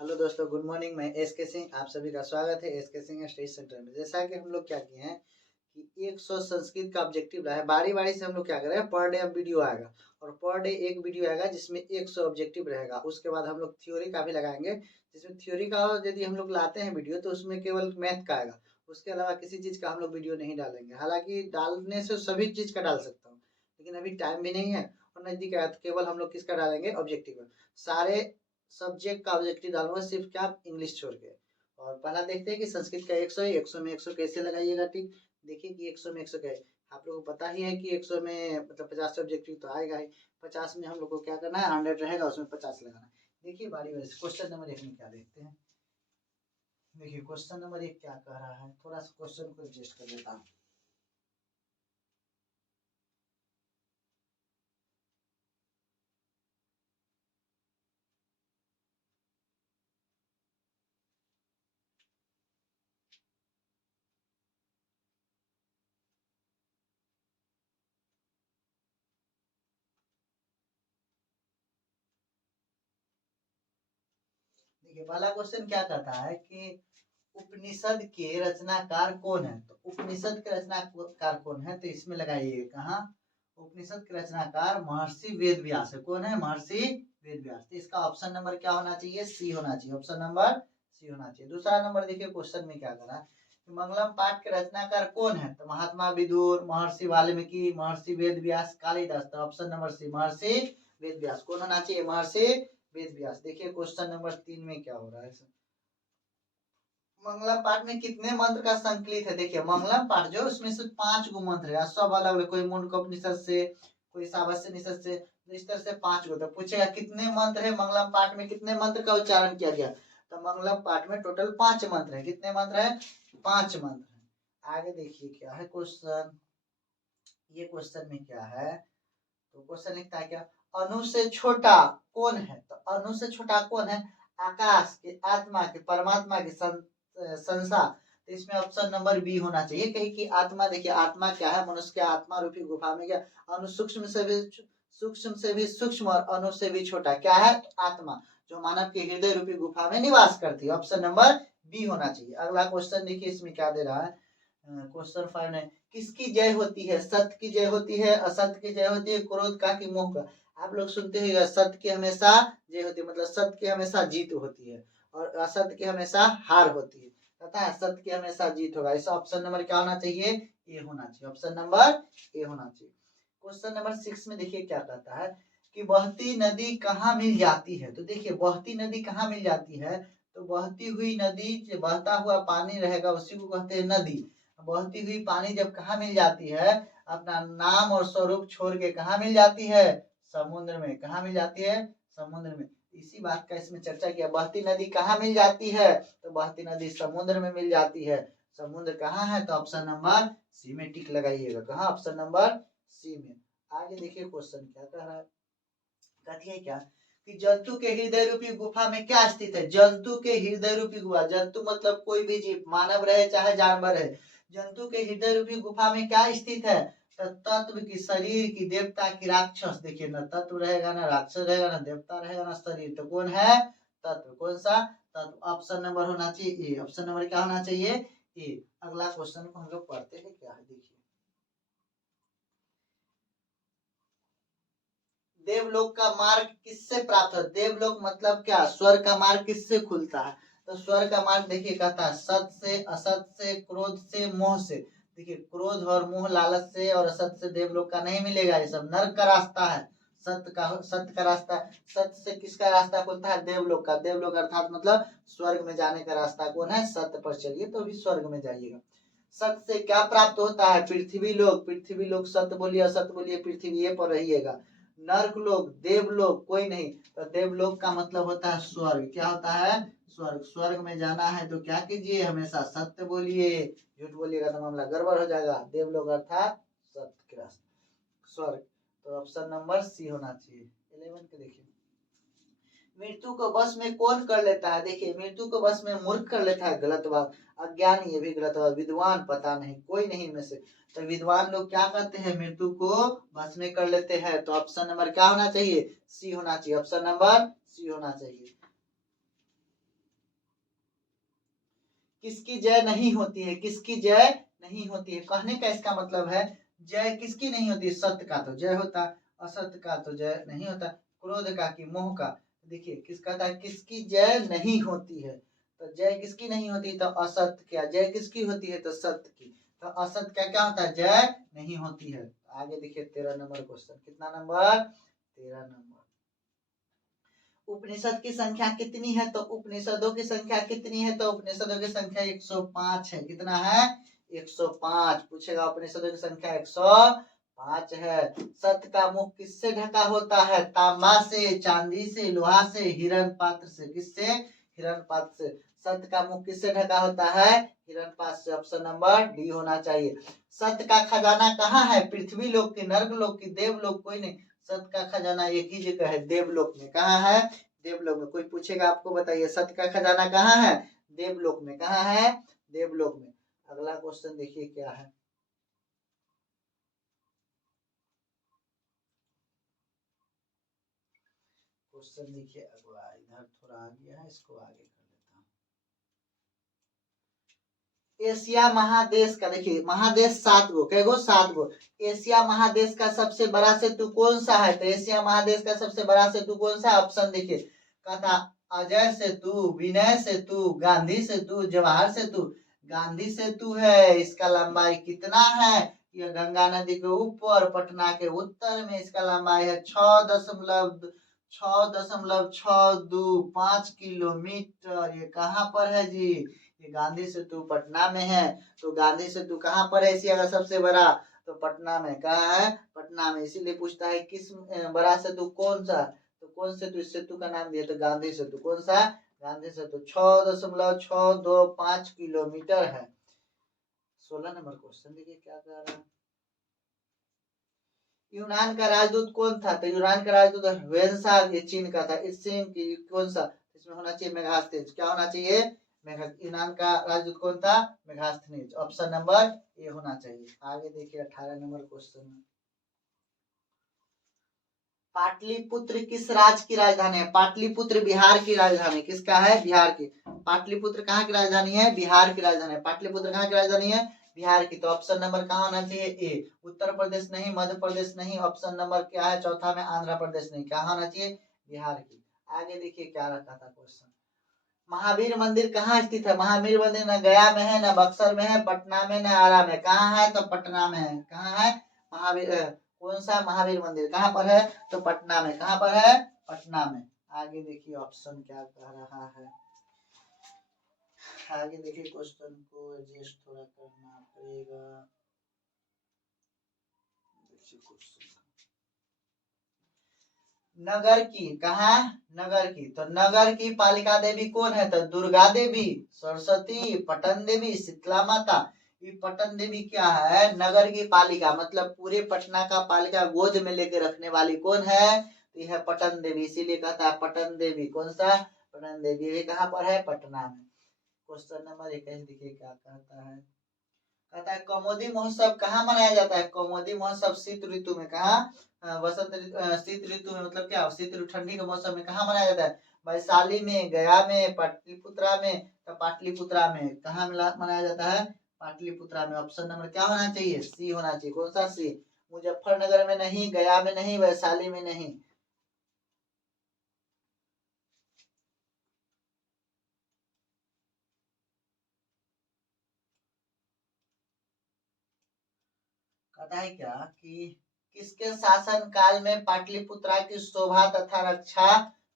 Hello दोस्तों, good morning. मैं S के सिंह, आप सभी का स्वागत है एस के सिंह स्टडी सेंटर में। जैसा कि हम लोग क्या किए हैं कि 100 संस्कृत का ऑब्जेक्टिव रहा है। बारी बारी से हम लोग क्या कर रहे हैं, पर डे अब वीडियो आएगा और पर डे एक वीडियो आएगा जिसमें 100 ऑब्जेक्टिव रहेगा। उसके बाद हम लोग थ्योरी का भी लगाएंगे, जिसमें थ्योरी का यदि हम लोग लाते हैं वीडियो तो उसमें केवल मैथ का आएगा, उसके अलावा किसी चीज़ का हम लोग वीडियो नहीं डालेंगे। हालांकि डालने से सभी चीज़ का डाल सकता हूँ, लेकिन अभी टाइम भी नहीं है और नज़दीक आया तो केवल हम लोग किसका डालेंगे, ऑब्जेक्टिव। सारे सब्जेक्ट का ऑब्जेक्टिव डालूंगा, सिर्फ क्या, इंग्लिश छोड़ के। और पहला देखते हैं कि संस्कृत का 100 है, 100 में 100 कैसे लगाइएगा। ठीक, देखिए कि 100 में 100 क्या है। आप लोगों को पता ही है कि 100 में मतलब 50 ऑब्जेक्टिव तो आएगा ही। 50 में हम लोग को क्या करना है, 100 रहेगा उसमें 50 लगाना है। देखिए बारी बारी से क्वेश्चन नंबर 1 में क्या देखते हैं। देखिए क्वेश्चन नंबर 1 क्या कह रहा है, थोड़ा सा क्वेश्चन को एडजस्ट कर देता हूँ। देखिए पहला क्वेश्चन क्या कहता है कि उपनिषद के रचनाकार कौन है। तो उपनिषद के रचनाकार कौन है, तो इसमें लगाइए कहाँ, उपनिषद के रचनाकार महर्षि वेद व्यास है। कौन है, महर्षि वेद व्यास। तो इसका ऑप्शन नंबर क्या होना चाहिए, सी होना चाहिए। ऑप्शन नंबर सी होना चाहिए। दूसरा नंबर देखिए क्वेश्चन में क्या करा है, मंगलम पाठ के रचनाकार कौन है। तो महात्मा विदुर, महर्षि वाल्मीकि, महर्षि वेद व्यास, कालिदास। तो ऑप्शन नंबर सी, महर्षि वेद व्यास। कौन होना चाहिए, महर्षि वेद व्यास। देखिए क्वेश्चन नंबर 3 में क्या हो रहा है। मंगलम पाठ में कितने मंत्र का संकलित है। देखिए मंगलम पाठ जो उसमें से 5 गो मंत्र है, सब अलग अलग, कोई मुंडकोपनिषद से, कोई सावस्यनिषद से, तो इस तरह से 5 गो। तो पूछेगा कितने मंत्र है मंगलम पाठ में, कितने मंत्र का उच्चारण किया गया। तो मंगलम पाठ में टोटल 5 मंत्र है। कितने मंत्र है, 5 मंत्र है। आगे देखिए क्या है क्वेश्चन। ये क्वेश्चन में क्या है, तो क्वेश्चन लिखता है क्या, अणु से छोटा कौन है। तो अणु से छोटा कौन है, आकाश के, आत्मा के, परमात्मा के, संसार। तो इसमें ऑप्शन नंबर बी होना चाहिए। कहीं की आत्मा, देखिए आत्मा क्या है, मनुष्य के आत्मा रूपी गुफा में क्या, अणु सूक्ष्म से भी सूक्ष्म और अणु से भी छोटा क्या है, आत्मा, जो मानव के हृदय रूपी गुफा में निवास करती है। ऑप्शन नंबर बी होना चाहिए। अगला क्वेश्चन देखिए इसमें क्या दे रहा है, क्वेश्चन 5 में, किसकी जय होती है, सत्य की जय होती है, असत्य की जय होती है, क्रोध का कि मोह का। आप लोग सुनते हैं सत्य की हमेशा जय होती है, मतलब सत्य की हमेशा जीत होती है और असत्य की हमेशा हार होती है। पता है, सत्य की हमेशा जीत होगा। इस ऑप्शन नंबर क्या होना चाहिए, ए होना चाहिए। ऑप्शन नंबर ए होना चाहिए। क्वेश्चन नंबर 6 में देखिए क्या कहता है कि बहती नदी कहाँ मिल जाती है। तो देखिए बहती नदी कहाँ मिल जाती है, तो बहती हुई नदी, जो बहता हुआ पानी रहेगा उसी को कहते हैं नदी। बहती हुई पानी जब कहाँ मिल जाती है, अपना नाम और स्वरूप छोड़ के कहाँ मिल जाती है, समुद्र में। कहाँ मिल जाती है, समुद्र में। इसी बात का इसमें चर्चा किया, बहती नदी कहाँ मिल जाती है, तो बहती नदी समुद्र में मिल जाती है। समुद्र कहाँ है, तो ऑप्शन नंबर सी में टिक लगाइएगा। कहाँ, ऑप्शन नंबर सी में। आगे देखिए क्वेश्चन क्या कह रहा है, कहती है क्या कि जंतु के हृदय रूपी गुफा में क्या स्थित है। जंतु के हृदय रूपी गुफा, जंतु मतलब कोई भी जीव, मानव रहे चाहे जानवर रहे, जंतु के हृदय रूपी गुफा में क्या स्थित है, तो तत्व की, शरीर की, देवता की, राक्षस। देखिए ना तत्व रहेगा, ना राक्षस रहेगा, ना देवता रहेगा, ना शरीर। तो कौन है, तत्व। कौन सा, तत्व। ऑप्शन नंबर होना चाहिए ए। ऑप्शन नंबर क्या होना चाहिए, ए। अगला क्वेश्चन को हम लोग पढ़ते हैं, क्या है देखिए। देवलोक का मार्ग किससे प्राप्त है। देवलोक मतलब क्या, स्वर्ग का मार्ग किससे खुलता है। तो स्वर्ग का मार्ग देखिए कहता है सत से, असत से, क्रोध से, मोह से। देखिए क्रोध और मोह, लालच से और असत से देवलोक का नहीं मिलेगा। ये सब नर्क का रास्ता है। सत्य का रास्ता, सत्य से किसका रास्ता खुलता है, देवलोक का। देवलोक अर्थात मतलब स्वर्ग में जाने का रास्ता कौन है, सत्य पर चलिए तो भी स्वर्ग में जाइएगा। सत्य से क्या प्राप्त होता है, पृथ्वी लोक। पृथ्वी लोक सत्य बोलिए, असत्य बोलिए, पृथ्वी ये पर रहिएगा। नर्क लोक, देवलोक कोई नहीं। तो देवलोक का मतलब होता है स्वर्ग। क्या होता है, स्वर्ग। स्वर्ग में जाना है तो क्या कीजिए, हमेशा सत्य बोलिए। झूठ बोलिएगा तो मामला गड़बड़ हो जाएगा। देवलोक अर्थात सत्य के रास्ते, स्वर्ग। तो ऑप्शन नंबर सी होना चाहिए। 11 के देखिए, मृत्यु को बस में कौन कर लेता है। देखिए मृत्यु को बस में मूर्ख कर लेता है, गलत बात। अज्ञानी, ये भी गलत बात। विद्वान, पता नहीं, कोई नहीं में से। तो विद्वान लोग क्या करते हैं, मृत्यु को बस में कर लेते हैं। तो ऑप्शन नंबर क्या होना चाहिए, सी होना चाहिए। ऑप्शन नंबर सी होना चाहिए। किसकी जय नहीं होती है, किसकी जय नहीं होती है। कहने का इसका मतलब है जय किसकी नहीं होती है, सत्य का तो जय होता, असत्य का तो जय नहीं होता, क्रोध का कि मोह का। देखिए किसका था, किसकी जय नहीं होती है, तो जय किसकी नहीं होती, तो असत्य क्या, जय किसकी होती है, तो सत्य की। तो असत्य का क्या होता है, जय नहीं होती है। आगे देखिए 13 नंबर क्वेश्चन, कितना नंबर, 13 नंबर। उपनिषद की संख्या कितनी है, तो उपनिषदों की संख्या कितनी है, तो उपनिषदों की संख्या 105 है। कितना है, 105। पूछेगा उपनिषदों की संख्या 105 है। सत्य का मुख किससे ढका होता है, तांबा से, चांदी से, लोहा से, हिरण पात्र से। किससे, हिरण पात्र से। सत्य का मुख किससे ढका होता है, हिरण पात्र से। ऑप्शन नंबर डी होना चाहिए। सत्य का खजाना कहाँ है, पृथ्वी लोक की, नर्क लोक की, देवलोक, कोई नहीं। सत्य का खजाना एक ही जगह है, देवलोक में। कहाँ है, देवलोक में। कोई पूछेगा आपको बताइए सत्य का खजाना कहाँ है, देवलोक में। कहाँ है, देवलोक में। अगला क्वेश्चन देखिए क्या है, क्वेश्चन देखिए अगला, इधर थोड़ा आ गया है, इसको आगे कर लेता हूँ। एशिया महादेश का, देखिए महादेश 7 गो, कै गो, 7 गो। एशिया महादेश का सबसे बड़ा सेतु कौन सा है, तो एशिया महादेश का सबसे बड़ा सेतु कौन सा, ऑप्शन देखिए। कहता अजय सेतु, विनय सेतु, गांधी सेतु, जवाहर सेतु। गांधी सेतु है, इसका लंबाई कितना है, यह गंगा नदी के ऊपर पटना के उत्तर में, इसका लंबाई है 6.625 किलोमीटर। ये कहाँ पर है जी, ये गांधी सेतु पटना में है। तो गांधी सेतु कहाँ पर है, एशिया का सबसे बड़ा, तो पटना में। कहाँ है, पटना में। इसीलिए पूछता है किस बड़ा सेतु कौन सा, तो कौन सेतु, इस सेतु का नाम दिया, तो गांधी सेतु। कौन सा, गांधी सेतु। 6.625 किलोमीटर है। 16 नंबर क्वेश्चन देखिए क्या कह रहा है। यूनान का राजदूत कौन था, तो यूनान का राजदूत वेन्सार, ये चीन का था। इस चीन की कौन सा, इसमें होना चाहिए मेगास्थनीज। क्या होना चाहिए, यूनान का राजदूत कौन था, मेगास्थनीज। ऑप्शन नंबर ए होना चाहिए। आगे देखिए 18 नंबर क्वेश्चन में, पाटलिपुत्र किस राज्य की राजधानी है, पाटलिपुत्र बिहार की राजधानी, किसका है, बिहार की। पाटलिपुत्र कहाँ की राजधानी है, बिहार की राजधानी है। पाटलिपुत्र कहाँ की राजधानी है, बिहार की। तो ऑप्शन नंबर कहाँ होना चाहिए, ए। उत्तर प्रदेश नहीं, मध्य प्रदेश नहीं। ऑप्शन नंबर क्या है, चौथा में आंध्र प्रदेश नहीं। क्या होना चाहिए, बिहार की। आगे देखिए क्या रखा था क्वेश्चन। महावीर मंदिर कहाँ स्थित है, महावीर मंदिर न गया में है, न बक्सर में है, पटना में, न आरा में। कहाँ है, तो पटना में है। कहाँ है, महावीर कौन सा महावीर मंदिर कहाँ पर है, तो पटना में। कहाँ पर है, पटना में। आगे देखिए ऑप्शन क्या कह रहा है, आगे देखिए क्वेश्चन को एडजस्ट थोड़ा करना पड़ेगा। देखिए क्वेश्चन, नगर की, कहा नगर की, तो नगर की पालिका देवी कौन है, तो दुर्गा देवी, सरस्वती, पटन देवी, शीतला माता। ये पटन देवी क्या है, नगर की पालिका, मतलब पूरे पटना का पालिका गोद में लेके रखने वाली कौन है, तो यह है पटन देवी। इसीलिए कहता है पटन देवी। कौन सा, पटन देवी। ये कहाँ पर है, पटना में। क्वेश्चन नंबर 21 देखिए क्या कहता है। कहता है कौमुदी महोत्सव कहाँ मनाया जाता है, कौमुदी महोत्सव शीत ऋतु में। कहाँ, वसंत शीत ऋतु में, मतलब क्या, शीत ऋतु ठंडी के मौसम में कहाँ मनाया जाता है, वैशाली में, गया में, पाटलिपुत्रा में। तो पाटलिपुत्रा में। कहाँ मनाया जाता है, पाटलिपुत्रा में। ऑप्शन नंबर क्या होना चाहिए, सी होना चाहिए। कौन सा, सी। मुजफ्फरनगर में नहीं, गया में नहीं, वैशाली में नहीं। कहता है क्या कि किसके शासन काल में पाटलिपुत्रा की शोभा तथा रक्षा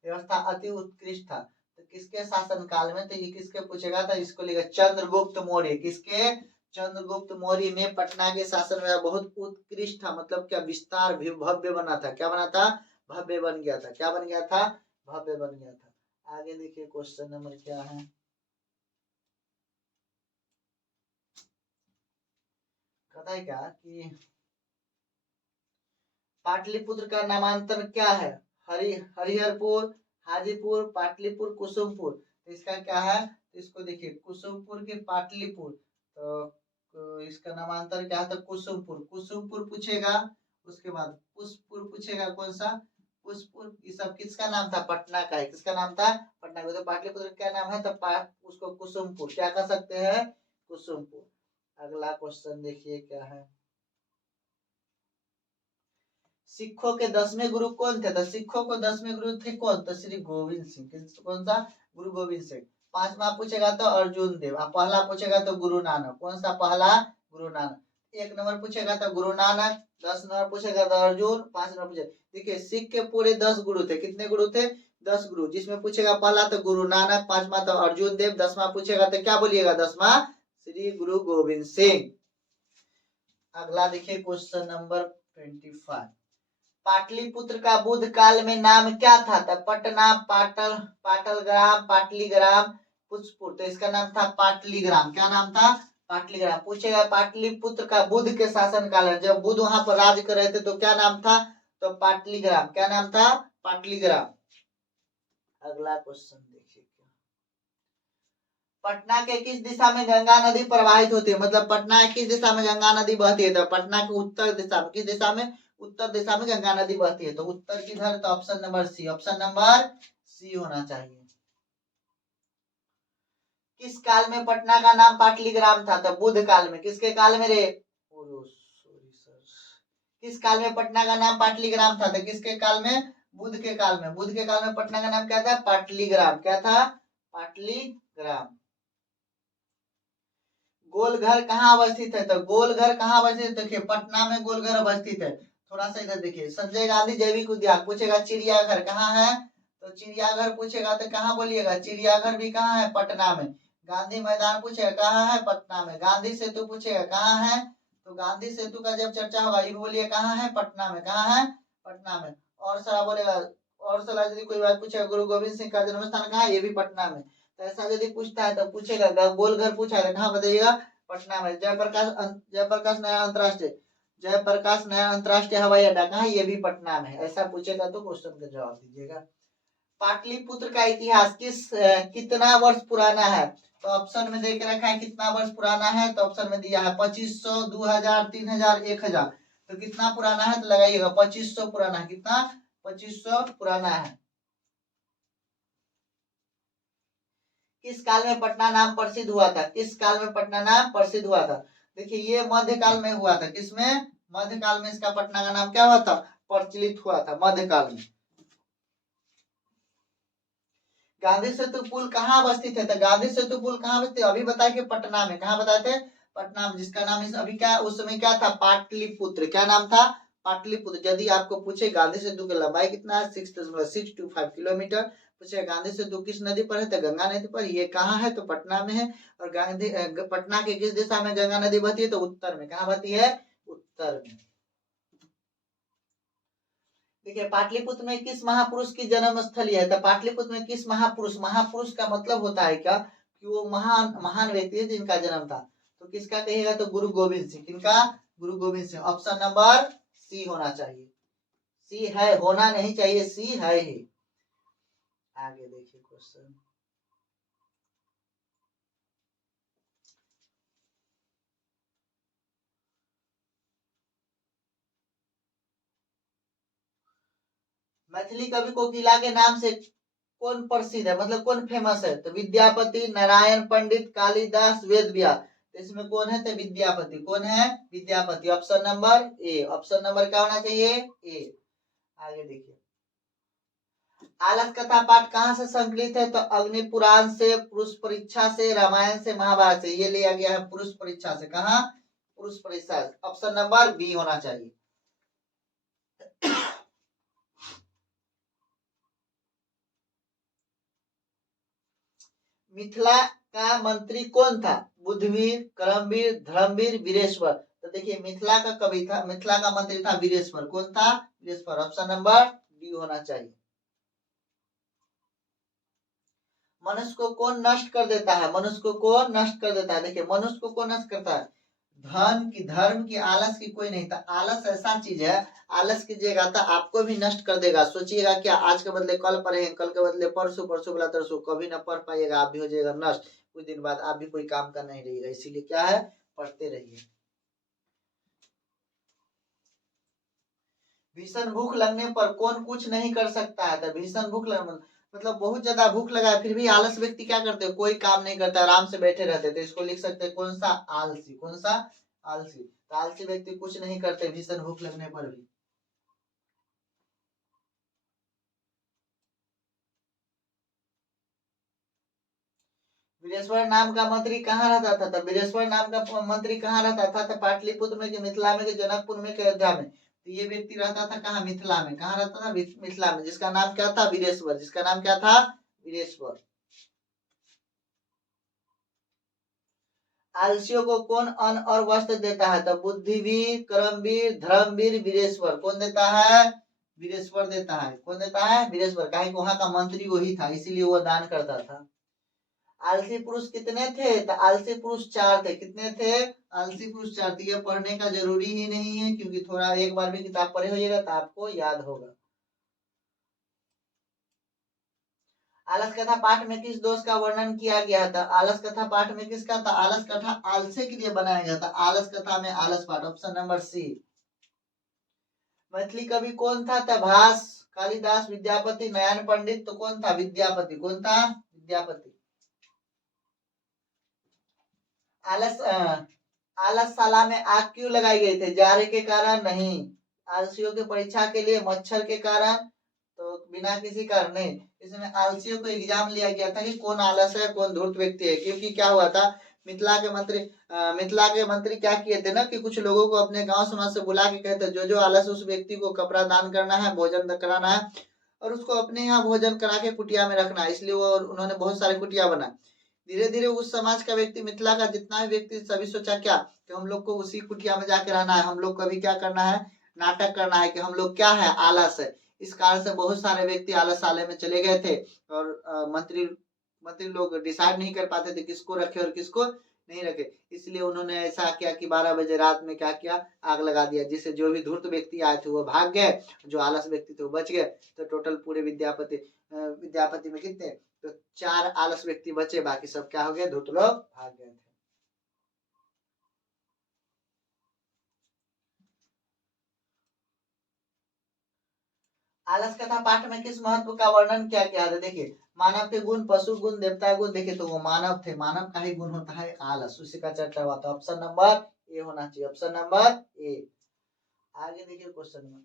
व्यवस्था अति उत्कृष्ट था, तो किसके शासन काल में, तो ये किसके पूछेगा, तो इसको लिखा चंद्रगुप्त मौर्य। किसके, चंद्रगुप्त मौर्य में पटना के शासन में बहुत उत्कृष्ट था, मतलब क्या, विस्तार भव्य बना था। क्या बना था, भव्य बन गया था। क्या बन गया था, भव्य बन गया था। आगे देखिए क्वेश्चन नंबर क्या है। कहता है क्या कि पाटलिपुत्र का नामांतर क्या है, हरिहरपुर, हाजीपुर, पाटलिपुर, कुसुमपुर। तो इसका क्या है, तो इसको देखिए कुसुमपुर के पाटलिपुर, तो इसका नामांतर क्या है, तो कुसुमपुर। कुसुमपुर पूछेगा, उसके बाद पुष्पुर पूछेगा। कौन सा, पुष्पुर, ये सब किसका नाम था? पटना का है। किसका नाम था? पटना का। तो पाटलिपुत्र क्या नाम है? तो उसको कुसुमपुर क्या कह सकते हैं? कुसुमपुर। अगला क्वेश्चन देखिए क्या है। सिखों के 10वें गुरु कौन थे? तो सिखों को 10वें गुरु थे कौन? तो श्री गोविंद सिंह। कौन सा? गुरु गोविंद सिंह। 5वां पूछेगा तो अर्जुन देव। पहला पूछेगा तो गुरु नानक। कौन सा पहला? गुरु नानक। 1 नंबर पूछेगा तो गुरु नानक, 10 नंबर पूछेगा तो अर्जुन, 5 नंबर पूछेगा। देखिए सिख के पूरे 10 गुरु थे। कितने गुरु थे? 10 गुरु। जिसमें पूछेगा पहला तो गुरु नानक, 5वां तो अर्जुन देव, 10वां पूछेगा तो क्या बोलिएगा? 10वां श्री गुरु गोविंद सिंह। अगला देखिए क्वेश्चन नंबर 25। पाटलिपुत्र का बुद्ध काल में नाम क्या था? तो पटना, पाटल, पाटलग्राम, पाटलीग्राम, पुष्पुर। तो इसका नाम था पाटलीग्राम। क्या नाम था? पाटलीग्राम। पूछेगा पाटलिपुत्र का बुद्ध के शासन काल में, जब बुद्ध वहां पर राज कर रहे थे तो क्या नाम था? तो पाटलीग्राम। क्या नाम था? पाटलीग्राम। अगला क्वेश्चन देखिए। पटना के किस दिशा में गंगा नदी प्रवाहित होती है? मतलब पटना के किस दिशा में गंगा नदी बहती है? तो पटना के उत्तर दिशा में। किस दिशा में? उत्तर दिशा में गंगा नदी बहती है। तो उत्तर किधर? तो option number C. Option number C होना चाहिए। किस काल में पटना का नाम पाटलीग्राम था? तो बुद्ध काल में। किसके काल में रे? किस काल में पटना का नाम पाटलीग्राम था? तो किसके काल में? बुद्ध के काल में। बुद्ध के काल में पटना का नाम क्या था? पाटलीग्राम। क्या था? पाटलीग्राम। गोलघर कहाँ अवस्थित है? तो गोलघर कहाँ अवस्थित है? देखिए पटना में गोलघर अवस्थित है। थोड़ा सा इधर देखिए, संजय गांधी जैविक उद्यान। पूछेगा चिड़ियाघर कहाँ है? तो चिड़ियाघर पूछेगा तो कहाँ बोलिएगा? चिड़ियाघर भी कहाँ है? पटना में। गांधी मैदान पूछेगा कहाँ है? पटना में। गांधी सेतु पूछेगा कहाँ है? तो गांधी सेतु का जब चर्चा होगा ये बोलिए कहाँ है? पटना में। कहाँ है? पटना में। और सारा बोलेगा, और सारा यदि कोई बात पूछेगा गुरु गोविंद सिंह का जन्म स्थान कहाँ है? ये भी पटना में। तो ऐसा यदि पूछता है तो पूछेगा गोलघर पूछा है कहाँ बताइएगा? पटना में। जयप्रकाश नया अंतरराष्ट्रीय, जयप्रकाश नया अंतरराष्ट्रीय हवाई अड्डा कहाँ? ये भी पटना में। ऐसा पूछेगा तो क्वेश्चन का जवाब दीजिएगा। पाटलिपुत्र का इतिहास कितना वर्ष पुराना है? तो ऑप्शन में देख रखा है कितना वर्ष पुराना है। तो ऑप्शन में दिया है 2500, 2000, 3000, 1000। तो कितना पुराना है? तो लगाइएगा 2500 पुराना है। कितना? 2500 पुराना है। किस काल में पटना नाम प्रसिद्ध हुआ था? किस काल में पटना नाम प्रसिद्ध हुआ था? देखिए ये मध्यकाल में हुआ था। किसमें? मध्यकाल में इसका पटना का नाम क्या हुआ था? प्रचलित हुआ था मध्यकाल में। गांधी सेतु पुल कहाँ अवस्थित है? तो गांधी सेतु पुल कहाँ अवस्थित है? अभी बताए कि पटना में। कहाँ बताए थे? पटना में। जिसका नाम इस अभी क्या उस समय क्या था? पाटलिपुत्र। क्या नाम था? पाटलिपुत्र। यदि आपको पूछे गांधी सेतु की लंबाई कितना है? 6.625 किलोमीटर। पूछे गांधी सेतु किस नदी पर है? तो गंगा नदी पर। ये कहाँ है? तो पटना में है। और गांधी पटना के किस दिशा में गंगा नदी बहती है? तो उत्तर में। कहाँ बहती है? उत्तर में। देखिए पाटलिपुत्र में किस महापुरुष की जन्म स्थली है? तो पाटलिपुत्र में किस महापुरुष, महापुरुष का मतलब होता है क्या कि वो महान महान व्यक्ति है जिनका जन्म था। तो किसका कहिएगा? तो गुरु गोविंद सिंह। किनका? Guru Govind Singh. Option number C होना चाहिए। सी है, होना नहीं चाहिए, सी है ही। आगे देखिए क्वेश्चन। मैथिली कवि कोकिला के नाम से कौन प्रसिद्ध है? मतलब कौन फेमस है? तो विद्यापति, नारायण पंडित, कालिदास, वेद व्यास। तो इसमें कौन है? तो विद्यापति। कौन है? विद्यापति। ऑप्शन नंबर ए। ऑप्शन नंबर क्या होना चाहिए? ए। आगे देखिए। आलस कथा पाठ कहाँ से संकलित है? तो अग्नि पुराण से, पुरुष परीक्षा से, रामायण से, महाभारत से। ये लिया गया है पुरुष परीक्षा से। कहा? पुरुष परीक्षा। ऑप्शन नंबर बी होना चाहिए। मिथिला का मंत्री कौन था? बुद्धवीर, कर्मवीर, धर्मवीर, वीरेश्वर। तो देखिए मिथिला का कवि था, मिथिला का मंत्री था वीरेश्वर। कौन था? वीरेश्वर। ऑप्शन नंबर डी होना चाहिए। मनुष्य को कौन नष्ट कर देता है? मनुष्य को कौन नष्ट कर देता है? देखिए मनुष्य को कौन नष्ट करता है? धन की, धर्म की, आलस की कोई नहीं था। आलस ऐसा चीज है, आलस कीजिएगा तो आपको भी नष्ट कर देगा। सोचिएगा क्या आज के बदले कल पढ़ेंगे, कल के बदले परसों, परसों बदले तरसों, कभी ना पढ़ पाइएगा, आप भी हो जाएगा नष्ट। कुछ दिन बाद आप भी कोई काम का नहीं रहिएगा। इसीलिए क्या है? पढ़ते रहिए। भीषण भूख लगने पर कौन कुछ नहीं कर सकता है? तो भीषण भूख लग मतलब बहुत ज्यादा भूख लगा है फिर भी आलस व्यक्ति क्या करते हैं, कोई काम नहीं करता, आराम से बैठे रहते, तो इसको लिख सकते हैं कौन सा? आलसी। कौन सा? आलसी। तो आलसी व्यक्ति कुछ नहीं करते भीषण भूख लगने पर भी। वीरेश्वर नाम का मंत्री कहाँ रहता था? तो वीरेश्वर नाम का मंत्री कहाँ रहता था? तो पाटलिपुत्र में, कि मिथिला में, कि जनकपुर में, कि अयोध्या में? तो ये व्यक्ति रहता था कहाँ? मिथिला में। कहाँ रहता था? मिथिला में, जिसका नाम क्या था? वीरेश्वर। जिसका नाम क्या था? वीरेश्वर। आलसियों को कौन अन्न और वस्त्र देता है? तो बुद्धिवीर, कर्मवीर, धर्मवीर, वीरेश्वर। कौन देता है? वीरेश्वर देता है। कौन देता है? वीरेश्वर। काहे वहां का मंत्री वही था, इसीलिए वो दान करता था। आलसी पुरुष कितने थे? तो आलसी पुरुष 4 थे। कितने थे? आलसी पुरुष 4 थे। ये पढ़ने का जरूरी ही नहीं है, क्योंकि थोड़ा एक बार भी किताब पढ़े होइएगा तो आपको याद होगा। आलस कथा पाठ में किस दोष का वर्णन किया गया था? आलस कथा पाठ में किसका था? आलस कथा आलसे के लिए बनाया गया था। आलस कथा में आलस पाठ। ऑप्शन नंबर सी। मैथिली कवि कौन था? तो भास, कालिदास, विद्यापति, नयन पंडित। तो कौन था? विद्यापति। कौन था? विद्यापति। आलस आलसशाला में आग क्यों लगाई गई थी? जाड़े के कारण? नहीं। आलसियों की परीक्षा के लिए? मच्छर के कारण? तो बिना किसी कारण नहीं। इसमें आलसियों को एग्जाम लिया गया था कि कौन आलस है, कौन धूर्त व्यक्ति है। क्योंकि क्या हुआ था, मिथिला के मंत्री क्या किए थे ना, कि कुछ लोगों को अपने गांव समाज से बुला के कहते जो जो आलस, उस व्यक्ति को कपड़ा दान करना है, भोजन कराना है, और उसको अपने यहाँ भोजन करा के कुटिया में रखना है। इसलिए वो उन्होंने बहुत सारे कुटिया बनाए। धीरे धीरे उस समाज का व्यक्ति, मिथिला का जितना भी व्यक्ति, सभी सोचा क्या, कि हम लोग को उसी कुटिया में जाके रहना है, हम लोग को अभी क्या करना है, नाटक करना है कि हम लोग क्या है, आलस है। इस कारण से बहुत सारे व्यक्ति आलसालय में चले गए थे, और मंत्री लोग डिसाइड नहीं कर पाते थे किसको रखे और किसको नहीं रखे। इसलिए उन्होंने ऐसा किया कि 12 बजे रात में क्या किया, आग लगा दिया, जिससे जो भी धूर्त व्यक्ति आए थे वो भाग गए, जो आलस व्यक्ति थे वो बच गए। तो टोटल पूरे विद्यापति में कितने, तो 4 आलस व्यक्ति बचे, बाकी सब क्या हो गए, धूर्त लोग भाग गए थे। आलस कथा पाठ में किस महत्व का वर्णन किया गया है? देखिए, मानव के गुण, पशु गुण, देवता गुण। देखिए तो वो मानव थे, मानव का ही गुण होता है आलस, उसी का चर्चा हुआ था। ऑप्शन नंबर ए होना चाहिए। ऑप्शन नंबर ए। आगे देखिए क्वेश्चन में,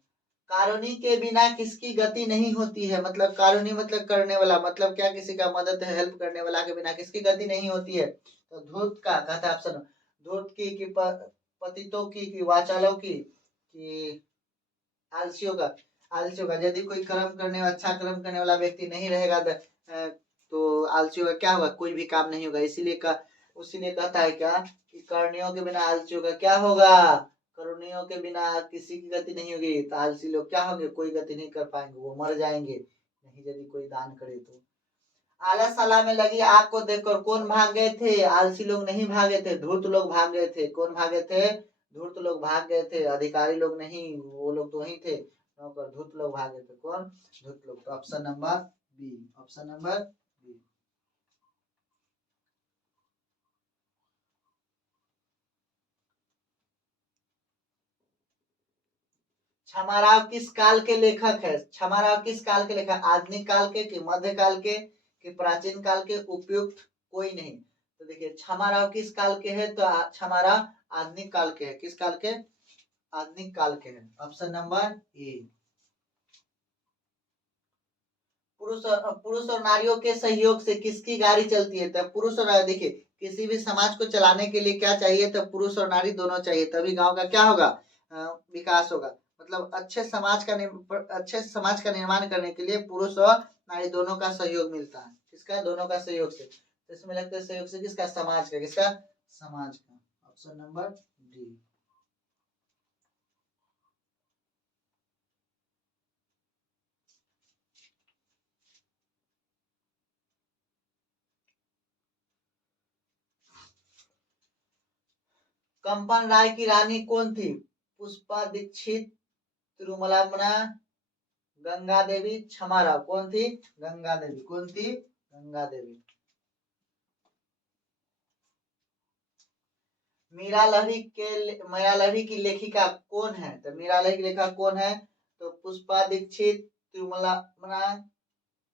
कारुणी के बिना किसकी गति नहीं होती है? मतलब कारुणी मतलब करने वाला, मतलब क्या, किसी का मदद हेल्प करने वाला के बिना किसकी गति नहीं होती है? तो धूर्त का कहता है ऑप्शन, धूर्त की, कि पतितों की, कि वाचालों की, कि आलसियों का? आलसियों का। यदि कोई कर्म करने, अच्छा कर्म करने वाला व्यक्ति नहीं रहेगा तो आलसियों का क्या होगा, कोई भी काम नहीं होगा। उसीलिए कहता है क्या, कि कर्णियों के बिना आलसियों का क्या होगा, करुणियों के बिना किसी की गति नहीं होगी। तो आलसी लोग क्या होंगे, कोई गति नहीं कर पाएंगे, वो मर जाएंगे नहीं यदि कोई दान करे तो। आलसशाला में लगी आग को देखकर कौन भाग गए थे? आलसी लोग नहीं भागे थे, धूर्त लोग भाग गए थे। कौन भागे थे? धूर्त लोग भाग गए थे, अधिकारी लोग नहीं, वो लोग तो वही थे नौकर, धूर्त लोग भागे थे। कौन? धूर्त लोग। तो option number B. Option number B. Kshamarao किस काल के लेखक है? क्षमाराव किस काल के लेखक? आधुनिक काल के, कि मध्य काल के, कि प्राचीन काल के? उपयुक्त कोई नहीं। तो देखिए क्षमाराव किस काल के है? तो क्षमाराव आधुनिक काल के है। किस काल के? आधुनिक काल के हैं। ऑप्शन नंबर ए। पुरुष और नारियों के सहयोग से किसकी गाड़ी चलती है? तब पुरुष और नारी, देखिए किसी भी समाज को चलाने के लिए क्या चाहिए? तब पुरुष और नारी दोनों चाहिए, तभी गांव का क्या होगा, विकास होगा। मतलब अच्छे समाज का निर्माण करने के लिए पुरुष और नारी दोनों का सहयोग मिलता है। किसका? दोनों का सहयोग से। तो इसमें लगता है सहयोग से किसका? समाज का। किसका? समाज का। Option number D. कंपन राय की रानी कौन थी? पुष्पा दीक्षित, तिरुमलाम्ना, गंगा देवी, क्षमाराव। कौन थी? गंगा देवी। कौन थी? गंगा देवी। मीरा लहरी की लेखिका कौन है? तो मीरा लहरी की लेखिका कौन है? तो पुष्पा दीक्षित, तिरुमला मना,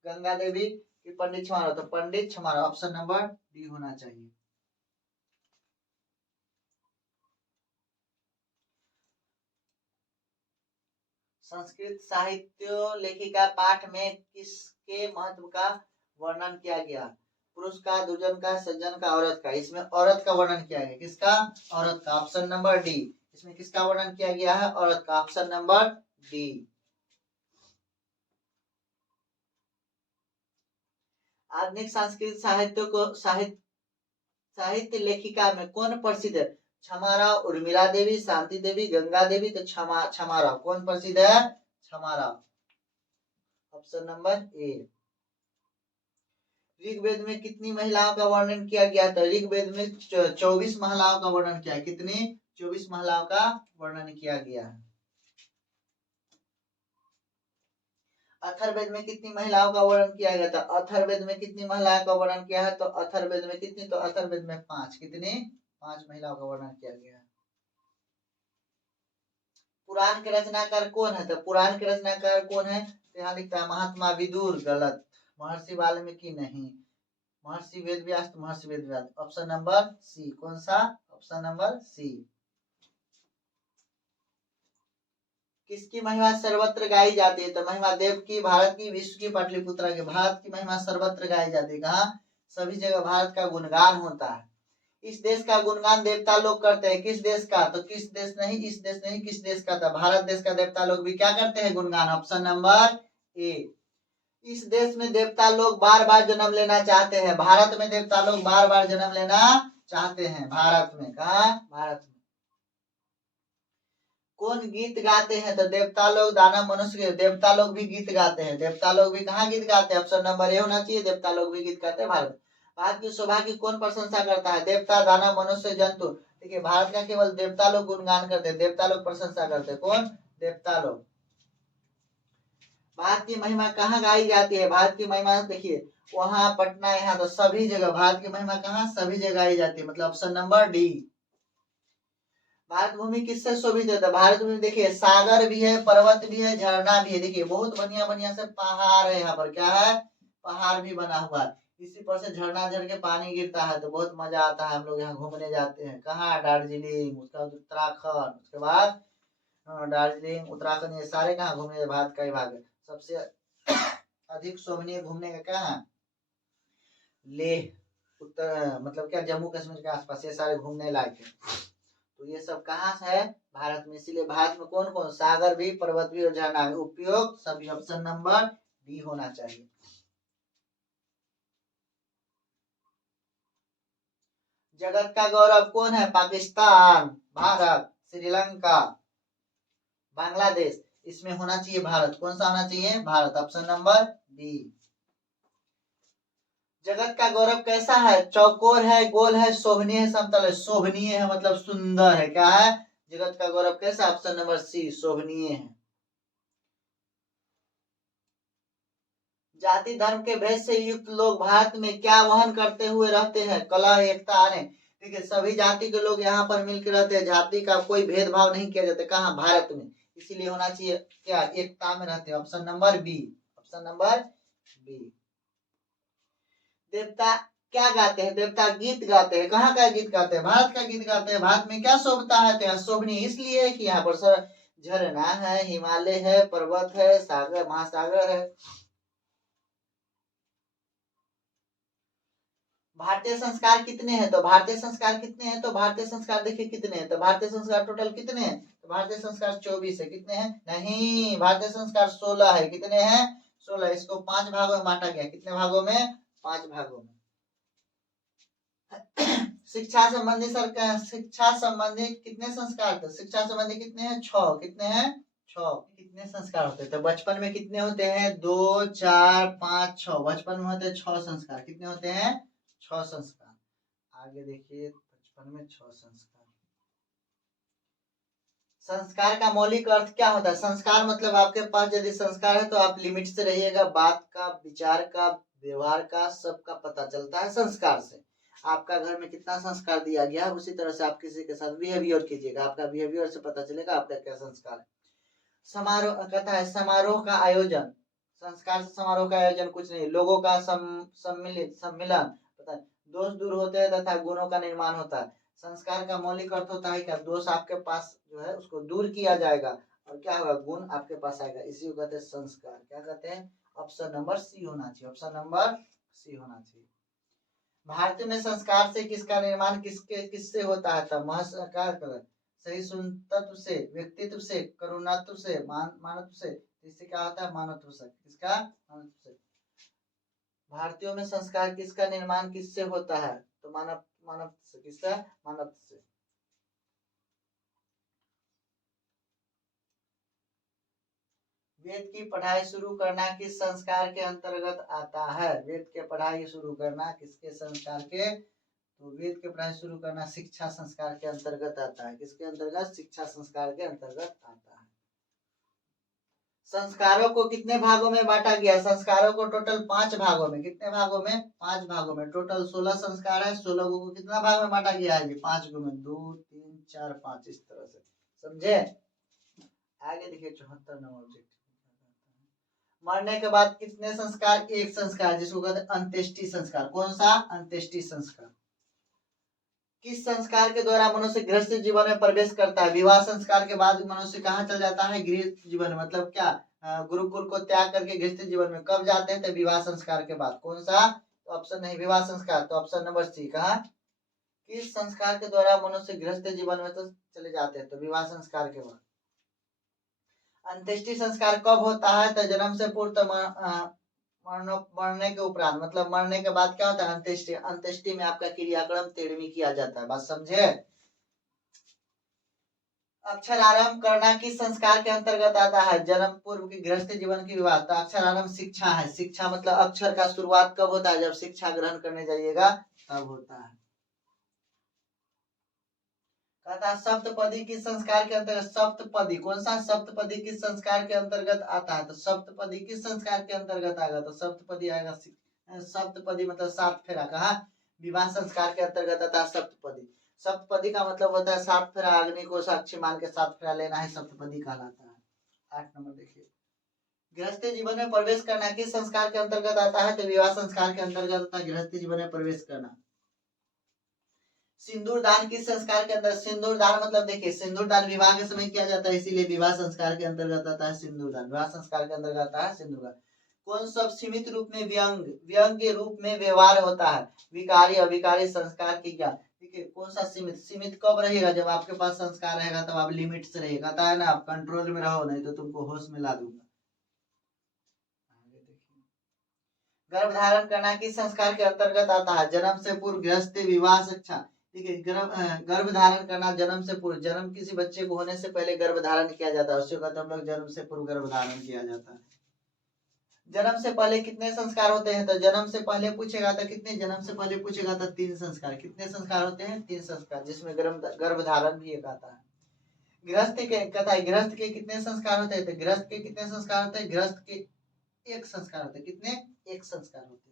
गंगा देवी कि पंडित छमारा, तो पंडित छमारा ऑप्शन नंबर डी होना चाहिए। संस्कृत साहित्य लेखिका पाठ में किसके महत्व का वर्णन किया गया? पुरुष का, दुर्जन का, सज्जन का, औरत का। इसमें औरत का वर्णन किया गया। किसका? औरत का। Option number D. इसमें किसका वर्णन किया गया है? औरत का। Option number D. आधुनिक संस्कृत साहित्य लेखिका में कौन प्रसिद्ध है? क्षमाराव, उर्मिला देवी, शांति देवी, गंगा देवी, तो क्षमाराव। कौन प्रसिद्ध है? Kshamarao. Option number A. Rigveda में कितनी महिलाओं का वर्णन किया गया था? ऋग्वेद में 24 महिलाओं का वर्णन किया है। कितनी? 24 महिलाओं का वर्णन किया गया है। अथर्ववेद में कितनी महिलाओं का वर्णन किया गया था? अथर्ववेद में कितनी महिलाओं का वर्णन किया है? तो अथर्ववेद में कितनी? तो अथर्ववेद में 5। कितनी? 5 महिलाओं का वर्णन किया गया है। पुराण के रचनाकार कौन है? तो पुराण के रचनाकार कौन है? तो यहाँ लिखता है महात्मा विदुर। गलत। महर्षि वाल्मीकि नहीं। महर्षि वेदव्यास, महर्षि वेदव्यास। Option number C. कौन सा? Option number C. किसकी महिमा सर्वत्र गाई जाती है? तो महिमा देव की, भारत की, विश्व की, पाटलिपुत्रा की। भारत की महिमा सर्वत्र गाई जाती है। कहाँ? सभी जगह भारत का गुणगान होता है। इस देश का गुणगान देवता लोग करते हैं। किस देश का? तो किस देश नहीं, इस देश नहीं, किस देश का था? भारत देश का देवता लोग भी क्या करते हैं? गुणगान। ऑप्शन नंबर ए। इस देश में देवता लोग बार बार जन्म लेना चाहते हैं। भारत में देवता लोग बार बार जन्म लेना चाहते हैं। भारत में। कहा? भारत में। कौन गीत गाते हैं? तो देवता लोग, दानव, मनुष्य। देवता लोग भी गीत गाते हैं। देवता लोग भी कहाँ गीत गाते हैं? ऑप्शन नंबर ए होना चाहिए। देवता लोग भी गीत गाते हैं भारत। भारत की शोभा की कौन प्रशंसा करता है? देवता, दानव, मनुष्य, जंतु। देखिए भारत का केवल देवता लोग गुणगान करते हैं। देवता लोग प्रशंसा करते हैं। कौन? देवता लोग। भारत की महिमा कहाँ गाई जाती है? भारत की महिमा देखिए वहां, पटना, यहाँ, तो सभी जगह भारत की महिमा कहाँ? सभी जगह गाई जाती है। मतलब ऑप्शन नंबर डी। भारत भूमि किससे शोभित है? भारत भूमि देखिए सागर भी है, पर्वत भी है, झरना भी है। देखिए बहुत बढ़िया बढ़िया से पहाड़ है। यहाँ पर क्या है? पहाड़ भी बना हुआ है। इसी पर से झरना झर के पानी गिरता है, तो बहुत मजा आता है। हम लोग यहाँ घूमने जाते हैं। कहाँ? दार्जिलिंग, उसका उत्तराखंड, उसके बाद दार्जिलिंग, उत्तराखंड, ये सारे कहाँ घूमने? भारत का ही भाग है। सबसे अधिक शोभनीय घूमने का क्या है? लेह, उत्तर मतलब क्या, जम्मू कश्मीर के आसपास, ये सारे घूमने लायक है। तो ये सब कहाँ से है? भारत में। इसीलिए भारत में कौन कौन? सागर भी, पर्वत भी और झरना भी। उपयोग सभी। ऑप्शन नंबर डी होना चाहिए। जगत का गौरव कौन है? पाकिस्तान, भारत, श्रीलंका, बांग्लादेश। इसमें होना चाहिए भारत। कौन सा होना चाहिए? भारत। Option number B. जगत का गौरव कैसा है? चौकोर है, गोल है, शोभनीय है, समतल है। शोभनीय है मतलब सुंदर है। क्या है? जगत का गौरव कैसा? ऑप्शन नंबर सी, शोभनीय है। जाति धर्म के भेद से युक्त लोग भारत में क्या वहन करते हुए रहते हैं? कलह, एकता, आने। ठीक है, सभी जाति के लोग यहाँ पर मिलकर रहते हैं। जाति का कोई भेदभाव नहीं किया जाता। कहाँ? भारत में। इसीलिए होना चाहिए क्या? एकता में रहते हैं। Option number B. Option number B. देवता क्या गाते हैं? देवता गीत गाते हैं। कहाँ का गीत गाते हैं? भारत का गीत गाते हैं। भारत में क्या शोभता है? तो शोभनीय इसलिए है कि यहाँ पर सर झरना है, हिमालय है, पर्वत है, सागर, महासागर है। भारतीय संस्कार कितने हैं? तो भारतीय संस्कार कितने हैं? तो भारतीय संस्कार देखिए कितने हैं। तो भारतीय संस्कार टोटल कितने हैं? तो भारतीय संस्कार 24 है। कितने हैं? नहीं, भारतीय संस्कार 16 है। कितने हैं? 16। इसको 5 भागों में बांटा गया। कितने भागों में? 5 भागों में। शिक्षा संबंधी कितने संस्कार थे? शिक्षा संबंधी कितने हैं? 6। कितने हैं? 6। कितने संस्कार होते हैं? तो बचपन में कितने होते हैं? 2, 4, 5, 6। बचपन में होते हैं 6 संस्कार। कितने होते हैं? 6 संस्कार। आगे देखिए बचपन में 6 संस्कार। संस्कार का मौलिक अर्थ क्या होता है? संस्कार मतलब आपके पास यदि संस्कार है तो आप लिमिट से रहिएगा। बात का, विचार का, व्यवहार का, सबका पता चलता है संस्कार से। आपका घर में कितना संस्कार दिया गया है, उसी तरह से आप किसी के साथ बिहेवियर कीजिएगा। आपका बिहेवियर से पता चलेगा आपका क्या संस्कार है। समारोह कहता है समारोह का आयोजन, संस्कार से समारोह का आयोजन कुछ नहीं, लोगों का सम्मिलन, पता है दोष दूर होते हैं तथा गुणों का निर्माण होता है। संस्कार का मौलिक अर्थ होता है क्या, दोष आपके पास जो है उसको दूर किया जाएगा और क्या होगा, गुण आपके पास आएगा, इसी को कहते हैं संस्कार। क्या कहते हैं, ऑप्शन नंबर सी होना चाहिए, ऑप्शन नंबर सी होना चाहिए। भारतीय में संस्कार से किसका निर्माण किससे होता है, तब महत्कार सही सुनतत्व से, व्यक्तित्व से, करुणात्व से, मानवत्व से, इससे क्या होता है, मानवत्व से, किसका, मानवत्व से। भारतीयों में संस्कार किसका निर्माण किससे होता है, तो मानव से, किसका, मानव से। वेद की पढ़ाई शुरू करना किस संस्कार के अंतर्गत आता है, वेद के पढ़ाई शुरू करना किसके संस्कार के, तो वेद के पढ़ाई शुरू करना शिक्षा संस्कार के अंतर्गत आता है, किसके अंतर्गत, शिक्षा संस्कार के अंतर्गत आता है। संस्कारों को कितने भागों में बांटा गया, संस्कारों को टोटल 5 भागों में, कितने भागों में, 5 भागों में, टोटल 16 संस्कार है, 16 को कितना भाग में बांटा गया है, 5 में, 2 3 4 5, इस तरह से, समझे। आगे देखिए 74 नंबर ऑब्जेक्ट, मरने के बाद कितने संस्कार, एक संस्कार, जिसको कहते हैं अंत्येष्टि संस्कार। कौन सा, अंत्येष्टि संस्कार। किस संस्कार के द्वारा मनुष्य गृहस्थ जीवन में प्रवेश करता है, विवाह संस्कार के बाद मनुष्य कहाँ चल जाता है, गृह जीवन, मतलब क्या, गुरुकुल को त्याग करके गृहस्थ जीवन में कब जाते हैं, तो विवाह संस्कार के बाद। कौन सा, तो ऑप्शन नहीं विवाह संस्कार, तो ऑप्शन नंबर सी। कहा किस संस्कार के द्वारा मनुष्य गृहस्थ जीवन में तो चले जाते हैं, तो विवाह संस्कार के बाद। अंत्येष्टि संस्कार कब होता है, तो जन्म से पूर्व मरने के उपरांत, मतलब मरने के बाद क्या होता है, अंत्येष्टि। अंत्येष्टि में आपका क्रियाक्रम 13वीं किया जाता है, बात समझे। अक्षर आरंभ करना किस संस्कार के अंतर्गत आता है, जन्म पूर्व की गृहस्थ जीवन की विवाह, तो अक्षर आरंभ शिक्षा है, शिक्षा मतलब अक्षर का शुरुआत कब होता है, जब शिक्षा ग्रहण करने जाइएगा तब होता है। कहता सप्तपदी किस संस्कार के अंतर्गत, सप्तपदी कौन सा, सप्तपदी किस संस्कार के अंतर्गत आता है, तो सप्तपदी किस संस्कार के अंतर्गत आएगा, तो सप्तपदी आएगा, सप्तपदी मतलब 7 फेरा। कहा विवाह संस्कार के अंतर्गत आता है सप्तपदी। सप्तपदी का मतलब होता है 7 फेरा, अग्नि को साक्षी मान के 7 फेरा लेना है, सप्तपदी कहलाता है। 8 नंबर देखिए, गृहस्थ जीवन में प्रवेश करना किस संस्कार के अंतर्गत आता है, तो विवाह संस्कार के अंतर्गत आता है गृहस्थ जीवन में प्रवेश करना। सिंदूर दान किस संस्कार के अंदर, सिंदूर दान मतलब देखिए सिंदूर दान विवाह के समय किया जाता है, इसीलिए विवाह संस्कार के अंतर्गत आता है सिंदूर दान, विवाह संस्कार के अंतर्गत आता है सिंदूर दान। कौन सब सीमित रूप में व्यंग, व्यंग के रूप में व्यवहार होता है, विकारी अविकारी संस्कार की क्या, ठीक है। कौन सा सीमित, सीमित कब रहेगा, जब आपके पास संस्कार रहेगा तब आप लिमिट से रहेगा, कहता है ना आप कंट्रोल में रहो, नहीं तो तुमको होश में ला दूंगा। गर्भ धारण करना किस संस्कार के अंतर्गत आता है, जन्म से पूर्व गृहस्थ विवाह शिक्षा, ठीक है। गर्भ धारण करना जन्म से पूर्व, जन्म किसी बच्चे को होने से पहले गर्भ धारण किया जाता है, उसको कहते हैं हम लोग जन्म से पूर्व गर्भ धारण किया जाता है। जन्म से पहले कितने संस्कार होते हैं, तो जन्म से पहले पूछेगा तो कितने, जन्म से पहले पूछेगा तो 3 संस्कार, कितने संस्कार होते हैं, 3 संस्कार, जिसमें गर्भ धारण भी एक आता है। गृहस्थ के कहता है, गृहस्थ के कितने संस्कार होते हैं, तो गृहस्थ के कितने संस्कार होते हैं, गृहस्थ के 1 संस्कार होते हैं, कितने, 1 संस्कार होते हैं।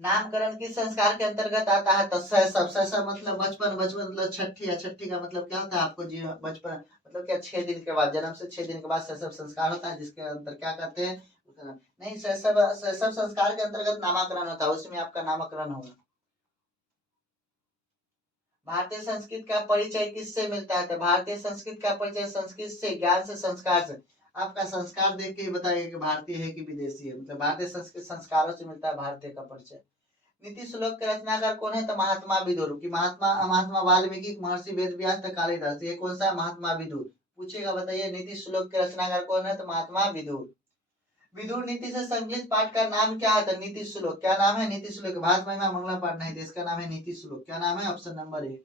नामकरण किस संस्कार के अंतर्गत आता है, तो शैशव मतलब बचपन, बचपन मतलब छठी, या छठी का मतलब क्या होता है आपको जीवन, बचपन मतलब क्या 6 दिन के बाद, जन्म से 6 दिन के बाद शैशव संस्कार होता है, जिसके अंदर क्या कहते हैं, नहीं शैशव, शैशव संस्कार के अंतर्गत नामकरण होता है, उसमें आपका नामकरण होगा। भारतीय संस्कृत का परिचय किससे मिलता है, तो भारतीय संस्कृत का परिचय संस्कृत से, ज्ञान से, संस्कार से। आपका संस्कार देख के ही बताइए कि भारतीय है कि विदेशी है, मतलब भारतीय संस्कृत संस्कारों से मिलता है भारतीय का परिचय। नीति श्लोक के रचनाकार कौन है, तो महात्मा विदुर, की महात्मा वाल्मीकि, महर्षि वेद व्यास, कालिदास, ये कौन सा, महात्मा विदुर पूछेगा, बताइए नीति श्लोक के रचनाकार कौन है, तो महात्मा विदुर। विदुर नीति से संकलित पाठ का नाम क्या है, तो नीति श्लोक, क्या नाम है, नीति श्लोक, भारत महिमा मंगला पाठ नहीं, इसका नाम है नीति श्लोक, क्या नाम है, ऑप्शन नंबर ए।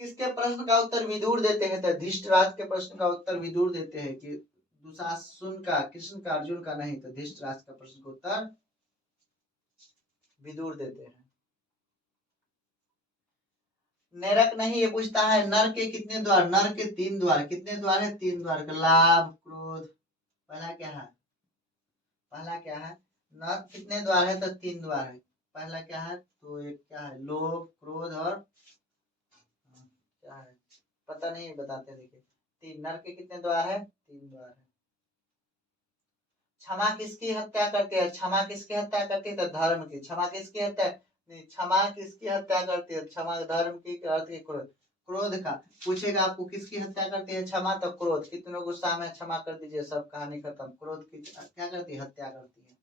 किसके प्रश्न का उत्तर विदुर देते हैं, तो धृष्टराज के प्रश्न का उत्तर विदुर देते हैं, कि दुशासन का, कृष्ण का, अर्जुन का नहीं, तो धृष्टराज का प्रश्न का उत्तर विदुर देते हैं। नरक नहीं, ये पूछता है नर के कितने द्वार, नर के 3 द्वार, कितने द्वार है, 3 द्वार, लाभ क्रोध, पहला क्या है, पहला क्या है, नर कितने द्वार है, तो 3 द्वार है, पहला क्या है, तो एक क्या है, लोभ क्रोध और क्या है, पता नहीं बताते, देखिए 3। नर के कितने द्वार है? 3 द्वार है। क्षमा किसकी हत्या करती है? क्षमा किसकी हत्या करती है? तो धर्म की। क्षमा किसकी हत्या नहीं, क्षमा किसकी हत्या करती है? क्षमा धर्म की अर्थ की क्रोध, क्रोध का पूछेगा आपको किसकी हत्या करती है? क्षमा तो क्रोध, कितनों गुस्सा में क्षमा कर दीजिए, सब कहानी खत्म। क्रोध की क्या करती है? हत्या करती है।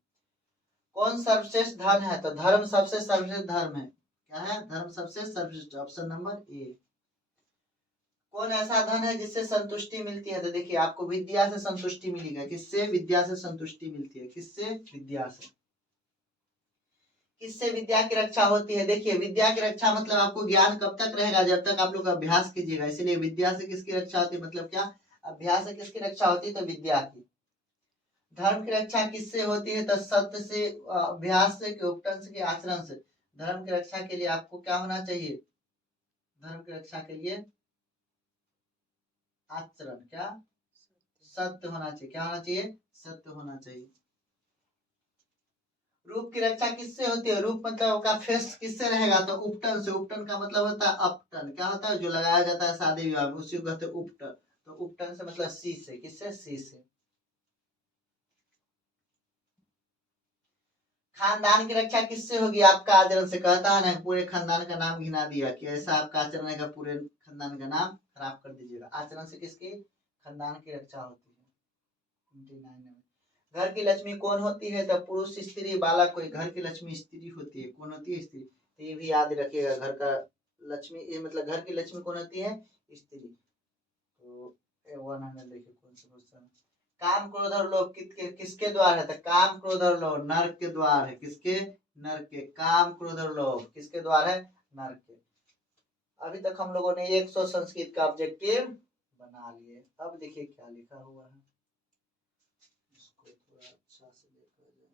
कौन सर्वश्रेष्ठ धन है? तो धर्म सबसे सर्वश्रेष्ठ धर्म है। क्या है? धर्म सबसे सर्वश्रेष्ठ, ऑप्शन नंबर ए। कौन ऐसा धन है जिससे संतुष्टि मिलती है? तो देखिए आपको विद्या से संतुष्टि मिलेगा। किससे? विद्या से संतुष्टि मिलती है। किससे? विद्या से। किससे विद्या की रक्षा होती है? देखिए विद्या की रक्षा मतलब आपको ज्ञान कब तक रहेगा? जब तक आप लोग अभ्यास कीजिएगा। इसीलिए विद्या से किसकी रक्षा होती है? मतलब क्या? अभ्यास से किसकी रक्षा होती है? तो विद्या की। धर्म की रक्षा किससे होती है? तो सत्य से, अभ्यास से, उपटन से, आचरण से। धर्म की रक्षा के लिए आपको क्या होना चाहिए? धर्म की रक्षा के लिए आचरण, क्या? सत्य होना चाहिए। क्या होना चाहिए? सत्य होना चाहिए। रूप की रक्षा किससे होती है? रूप मतलब का फेस किससे रहेगा? तो उपटन से। उपटन का मतलब होता है अपटन। क्या होता है? जो लगाया जाता है शादी विवाह में, उसी को कहते हैं उपटन। तो उपटन से मतलब सी से। किससे? सी से। खानदान की रक्षा किससे होगी? आपका आचरण से। कहता है ना, पूरे खानदान का नाम घिना दिया कि ऐसा आपका आचरण है, पूरे खानदान का नाम खराब कर दीजिएगा। आचरण से किसकी? खानदान की रक्षा होती है। 29 में घर की लक्ष्मी कौन होती है? तो पुरुष, स्त्री, बालक कोई। घर की लक्ष्मी स्त्री होती है। कौन होती है? स्त्री। तो ये भी याद रखिएगा, घर का लक्ष्मी, ये मतलब घर की लक्ष्मी कौन होती है? स्त्री। तो 100 देखिए कौन सा क्वेश्चन। काम, क्रोध और लोभ किसके द्वार है? तो काम, क्रोध और लोभ नर के द्वार है। किसके? नर के। काम, क्रोध और लोभ किसके द्वार है? नर के। अभी तक हम लोगों ने 100 संस्कृत का ऑब्जेक्टिव बना लिए। अब देखिए क्या लिखा हुआ है, इसको थोड़ा अच्छा से देखा जाए।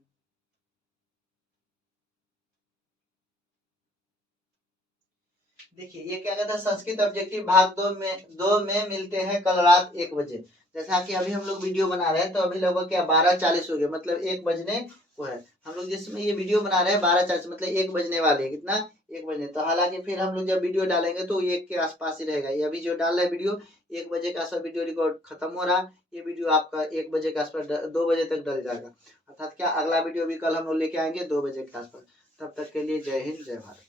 देखिए ये क्या कहता है? संस्कृत ऑब्जेक्टिव भाग 2 में मिलते हैं कल रात 1 बजे। जैसा कि अभी हम लोग वीडियो बना रहे हैं, तो अभी लगभग क्या 12:40 हो गए, मतलब 1 बजने को है। हम लोग जिसमें ये वीडियो बना रहे हैं 12:40, मतलब 1 बजने वाले है। कितना? 1 बजने। तो हालांकि फिर हम लोग जब वीडियो डालेंगे तो 1 के आसपास ही रहेगा। ये अभी जो डाल रहा है वीडियो, 1 बजे का आसपास वीडियो रिकॉर्ड खत्म हो रहा। ये वीडियो आपका 1 बजे के आसपास 2 बजे तक डल जाएगा। अर्थात क्या अगला वीडियो भी कल हम लोग लेके आएंगे 2 बजे के आसपास। तब तक के लिए जय हिंद, जय भारत।